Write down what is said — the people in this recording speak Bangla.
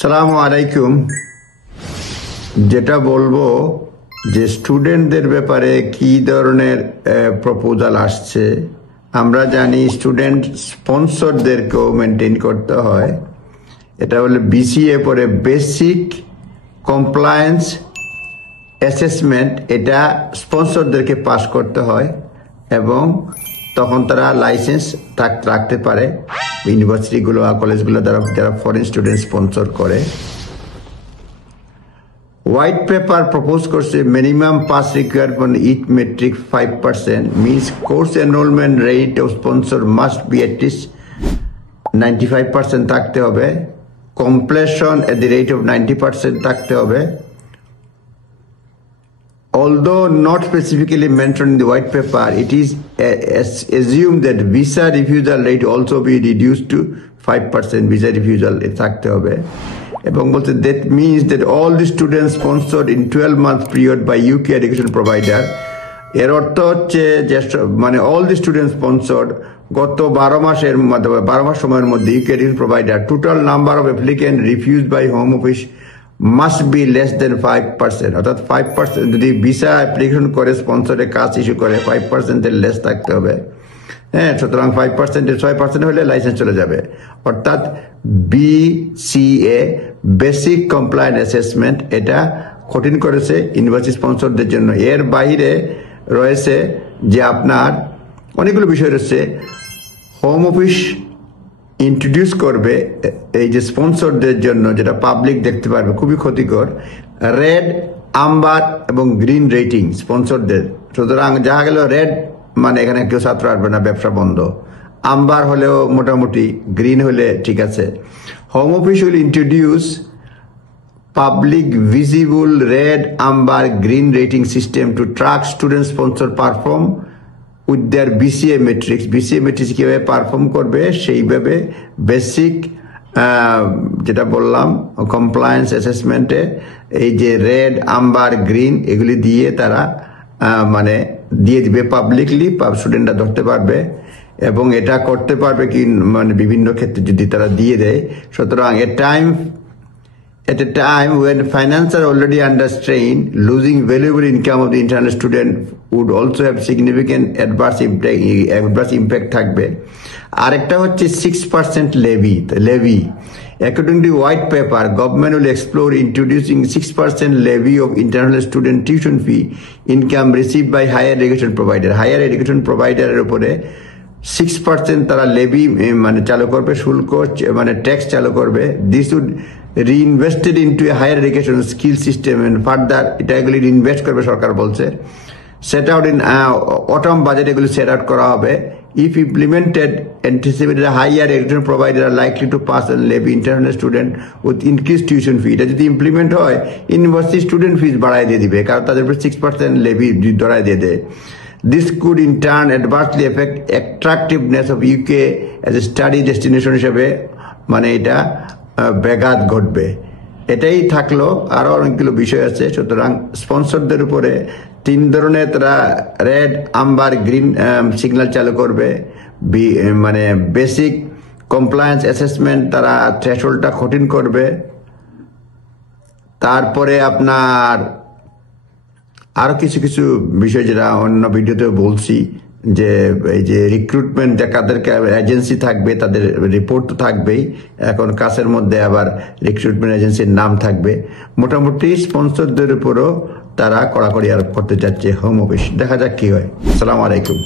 সালামু আলাইকুম। যেটা বলবো যে স্টুডেন্টদের ব্যাপারে কি ধরনের প্রপোজাল আসছে। আমরা জানি স্টুডেন্ট স্পন্সরদেরকেও মেনটেন করতে হয়। এটা হলো বিসিএ পরে বেসিক কমপ্লায়েন্স অ্যাসেসমেন্ট, এটা স্পন্সরদেরকে পাস করতে হয় এবং তখন তারা লাইসেন্স রাখতে পারে ইউনিভার্সিটিগুলো আর কলেজগুলো যারা ফরেন স্টুডেন্ট স্পন্সর করে। হোয়াইট পেপার প্রপোজ করছে minimum pass required for each metric 5%, means course enrolment rate of sponsor must be at least 95% থাকতে হবে। Completion at the rate of 90% থাকতে হবে। Although not specifically mentioned in the white paper, it is assumed that visa refusal rate also be reduced to 5%. Visa refusal থাকতে হবে এবং বলতে that means that all the students sponsored in 12 month period by UK education provider, এর অর্থ হচ্ছে যে মানে all the students sponsored গত 12 মাসের মধ্যে 12 মাস সময়ের মধ্যে UK education provider total number of applicant refused by home office must be less than 5%, অর্থাৎ 5% যদি ভিসা অ্যাপ্লিকেশন করে স্পন্সরে কাজ ইস্যু করে 5% এর লেস থাকতে হবে। হ্যাঁ, সুতরাং 5% এর 6% হলে লাইসেন্স চলে যাবে। অর্থাৎ বিসিএ বেসিক কমপ্লায়েন্স অ্যাসেসমেন্ট এটা কঠিন করেছে ইউনিভার্সিটি স্পন্সরদের জন্য। এর বাইরে রয়েছে যে আপনার অনেকগুলো বিষয় রয়েছে। হোম অফিস ইন্ট্রোডিউস করবে এই যে স্পন্সরদের জন্য, যেটা পাবলিক দেখতে পারবে, খুবই ক্ষতিকর, রেড, আম্বার এবং গ্রিন রেটিং স্পন্সরদের। সুতরাং যাহা গেল রেড মানে এখানে কেউ ছাত্র আসবে না, ব্যবসা বন্ধ। আম্বার হলেও মোটামুটি, গ্রিন হলে ঠিক আছে। Home office will introduce public visible red, amber, green rating system to track student sponsor perform with their BCA metrics. BCA metrics কীভাবে পারফর্ম করবে সেইভাবে বেসিক যেটা বললাম কমপ্লায়েন্স অ্যাসেসমেন্টে এই যে রেড, আম্বার, গ্রিন এগুলি দিয়ে তারা মানে দিয়ে দিবে পাবলিকলি, স্টুডেন্টরা ধরতে পারবে এবং এটা করতে পারবে কি মানে বিভিন্ন ক্ষেত্রে যদি তারা দিয়ে দেয়। সুতরাং at a time when finance are already under strain, losing valuable income of the internal student would also have significant adverse impact থাকবে। আরেকটা হচ্ছে 6% levy. According to white paper, government will explore introducing 6% levy of internal student tuition fee income received by higher education provider. Higher education provider এর উপরে 6% তারা লেভি মানে চালু করবে, শুল্ক মানে ট্যাক্স চালু করবে। This would reinvested into a higher education skill system and further এটা এগুলি ইনভেস্ট করবে সরকার বলছে। Set out in autumn budget এগুলি সেট আউট করা হবে। If implemented, anticipated higher education provider are likely to pass and levy international student with increased tuition fee. এটা যদি ইমপ্লিমেন্ট হয় ইউনিভার্সিটি স্টুডেন্ট ফিস বাড়ায় দিয়ে দিবে, কারণ তাদের উপর 6% লেভি ধরায় দিয়ে দেয়। This could in turn adversely affect attractiveness of UK as a study destination হিসেবে, মানে এটা ব্যাঘাত ঘটবে। এটাই থাকলো, আরো অনেকগুলো বিষয় আছে। সুতরাং স্পন্সরদের উপরে 3 ধরনের তারা রেড, আম্বার, গ্রিন সিগন্যাল চালু করবে। মানে বেসিক কমপ্লায়েন্স অ্যাসেসমেন্ট তারা থ্রেশহোল্ডটা কঠিন করবে। তারপরে আপনার আরো কিছু কিছু বিষয় যেটা অন্য ভিডিওতে বলছি, যে এই যে রিক্রুটমেন্ট যাদেরকে এজেন্সি থাকবে তাদের রিপোর্ট তো থাকবেই, এখন কাছের মধ্যে আবার রিক্রুটমেন্ট এজেন্সির নাম থাকবে। মোটামুটি স্পন্সরদের উপরও তারা কড়াকড়ি আরোপ করতে যাচ্ছে হোম অফিস। দেখা যাক কি হয়। আসসালামু আলাইকুম।